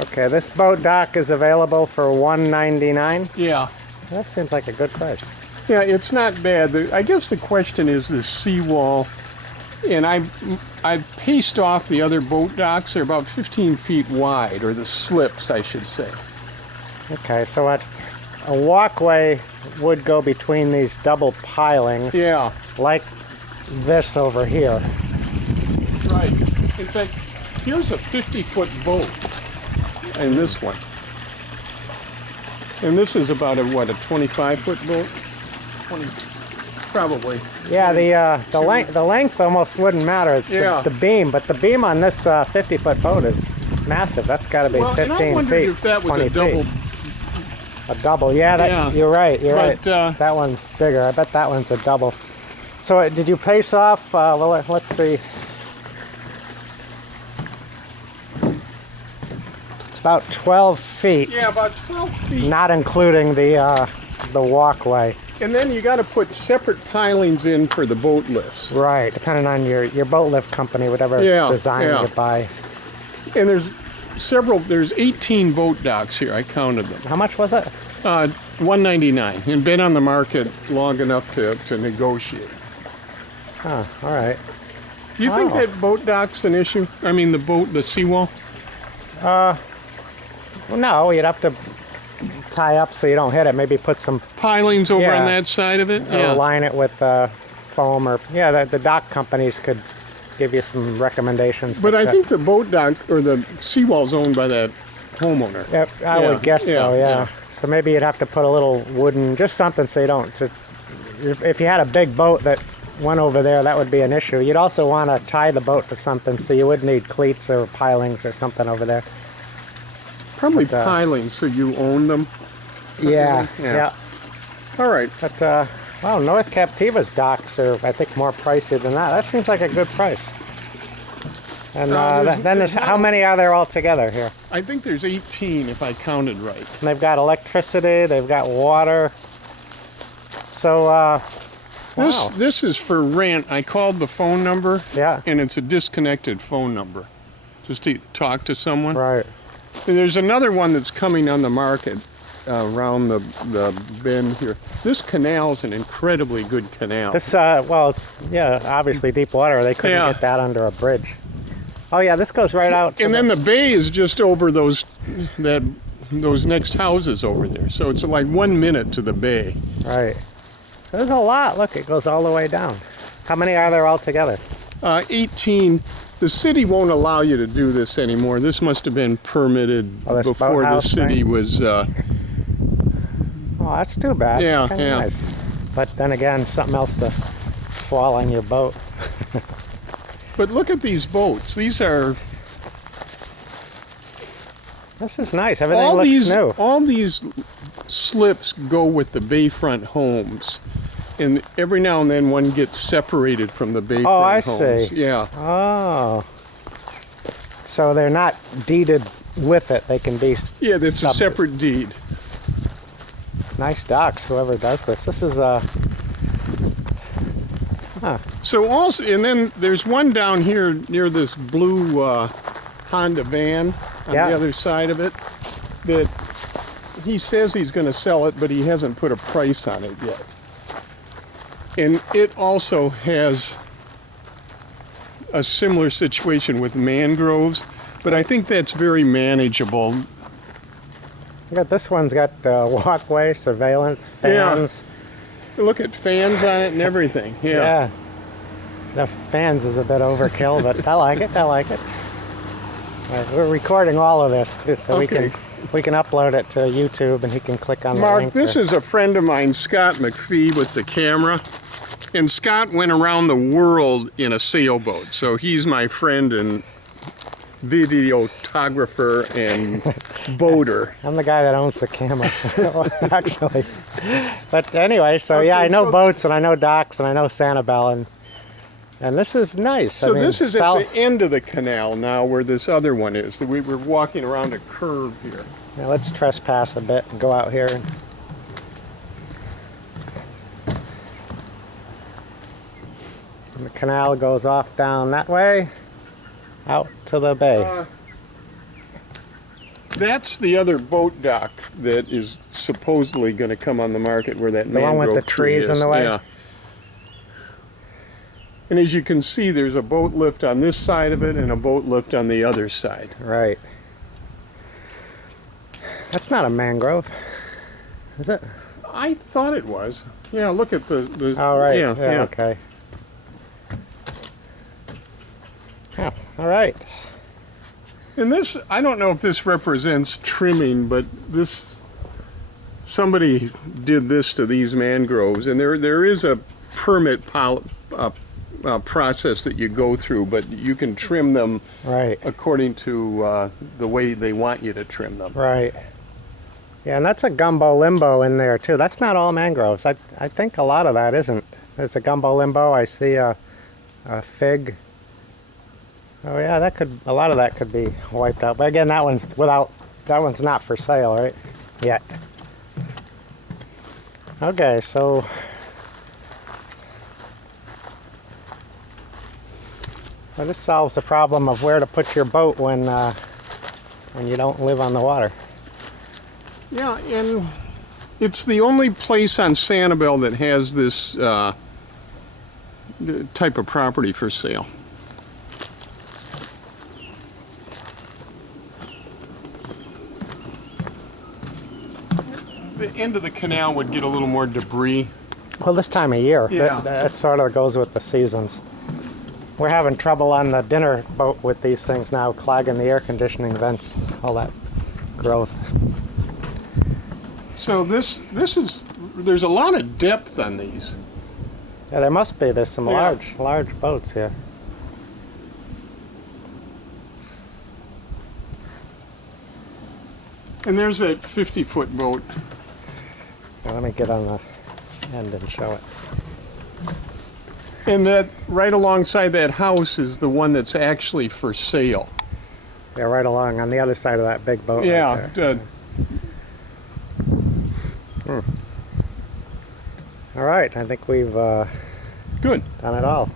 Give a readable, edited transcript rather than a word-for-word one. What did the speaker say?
Okay, this boat dock is available for $199. Yeah. That seems like a good price. Yeah, it's not bad. I guess the question is the seawall, and I've paced off the other boat docks. They're about 15 feet wide, or the slips, I should say. Okay, so a walkway would go between these double pilings. Yeah. Like this over here. Right. In fact, here's a 50-foot boat, and this one. And this is about a 25-foot boat? 20, probably. Yeah, the length almost wouldn't matter. It's the beam, but the beam on this 50-foot boat is massive. That's got to be 15 and I wondered feet. if that was a 20 double. feet. A double, yeah. You're right. You're right. That one's bigger. I bet that one's a double. So did you pace off? Well, let's see. It's about 12 feet. Yeah, about 12 feet. Not including the walkway. And then you got to put separate pilings in for the boat lifts. Right, depending on your boat lift company, whatever design you buy. And there's 18 boat docks here. I counted them. How much was it? $199, and been on the market long enough to negotiate. Huh, all right. Do you think that boat dock's an issue? I mean, the seawall? Well, no, you'd have to tie up so you don't hit it. Maybe put some pilings over on that side of it? Or line it with foam, or the dock companies could give you some recommendations. But I think the boat dock or the seawall's owned by that homeowner. Yep, I would guess so, yeah. So maybe you'd have to put a little wooden, just something so you don't, if you had a big boat that went over there, that would be an issue. You'd also want to tie the boat to something, so you would need cleats or pilings or something over there. Probably pilings, so you own them. Yeah. All right. But, wow, North Captiva's docks are, I think, more pricey than that. That seems like a good price. And there's how many are there altogether here? I think there's 18, if I counted right. And they've got electricity, they've got water. So, wow. This is for rent. I called the phone number. Yeah. And it's a disconnected phone number, just to talk to someone. Right. And there's another one that's coming on the market around the bend here. This canal's an incredibly good canal. This, well, it's obviously deep water. They couldn't get that under a bridge. Oh yeah, this goes right out. And then the bay is just over those next houses over there. So it's like 1 minute to the bay. Right. There's a lot. Look, it goes all the way down. How many are there altogether? 18. The city won't allow you to do this anymore. This must have been permitted before the city was. Oh, that's too bad. Yeah, Nice. But then again, something else to fall on your boat. But look at these boats. These are. This is nice. Everything looks new. All these slips go with the bayfront homes. And every now and then one gets separated from the bayfront homes. Oh, I see. Yeah. Oh. So they're not deeded with it. They can be. Yeah, it's a separate deed. Nice docks, whoever does this. This is So also, and then there's one down here near this blue Honda van on the other side of it that he says he's going to sell it, but he hasn't put a price on it yet. And it also has a similar situation with mangroves, but I think that's very manageable. This one's got walkway, surveillance, fans. Yeah. Look at fans on it and everything. Yeah. The fans is a bit overkill, but I like it. I like it. We're recording all of this too, so we can upload it to YouTube, and he can click on the link. Mark, this is a friend of mine, Scott McPhee, with the camera. And Scott went around the world in a sailboat, so he's my friend and videographer and boater. I'm the guy that owns the camera, actually. But anyway, so I know boats, and I know docks, and I know Sanibel, and this is nice. So this is at the end of the canal now, where this other one is. We were walking around a curve here. Now let's trespass a bit and go out here. And the canal goes off down that way, out to the bay. That's the other boat dock that is supposedly going to come on the market where that The one with mangrove the tree trees in is. the way? Yeah. And as you can see, there's a boat lift on this side of it and a boat lift on the other side. Right. That's not a mangrove, is it? I thought it was. Yeah, look at the Oh, right. Yeah, yeah. Okay. Oh, all right. And this, I don't know if this represents trimming, but this, somebody did this to these mangroves, and there is a permit process that you go through, but you can trim them Right. according to the way they want you to trim them. Right. Yeah, and that's a gumbo limbo in there too. That's not all mangroves. I think a lot of that isn't. There's a gumbo limbo. I see a fig. Oh yeah, a lot of that could be wiped out. But again, that one's not for sale, right? Yet. Okay, so well, this solves the problem of where to put your boat when you don't live on the water. Yeah, and it's the only place on Sanibel that has this type of property for sale. The end of the canal would get a little more debris. Well, this time of year, Yeah. that sort of goes with the seasons. We're having trouble on the dinner boat with these things now, clogging the air conditioning vents, all that growth. So there's a lot of depth on these. Yeah, there must be. There's some Yeah. large boats here. And there's that 50-foot boat. Now, let me get on the end and show it. And that right alongside that house is the one that's actually for sale. Yeah, right along on the other side of that big boat. Yeah. Right there. All right, I think we've Good. done it all.